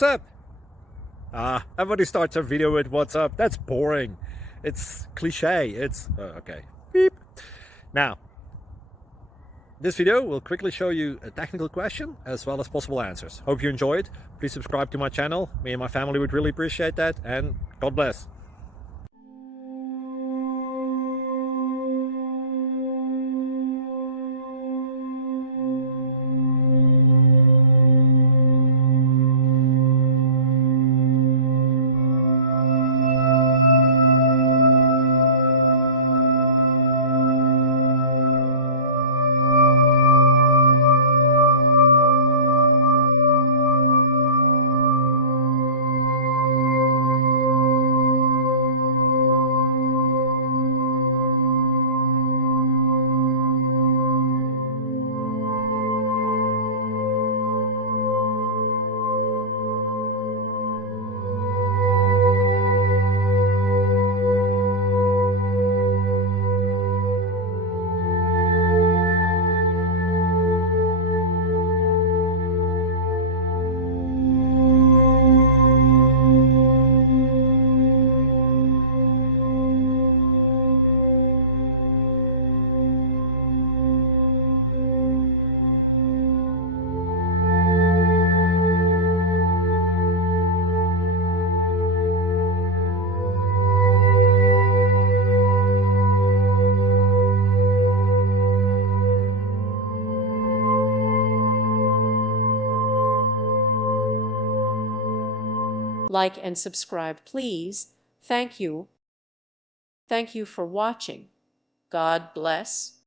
what's up? Everybody starts a video with what's up. That's boring. It's cliche. It's okay. Beep. Now, this video will quickly show you a technical question as well as possible answers. Hope you enjoyed. Please subscribe to my channel. Me and my family would really appreciate that, and God bless. Like and subscribe, please. Thank you. Thank you for watching. God bless.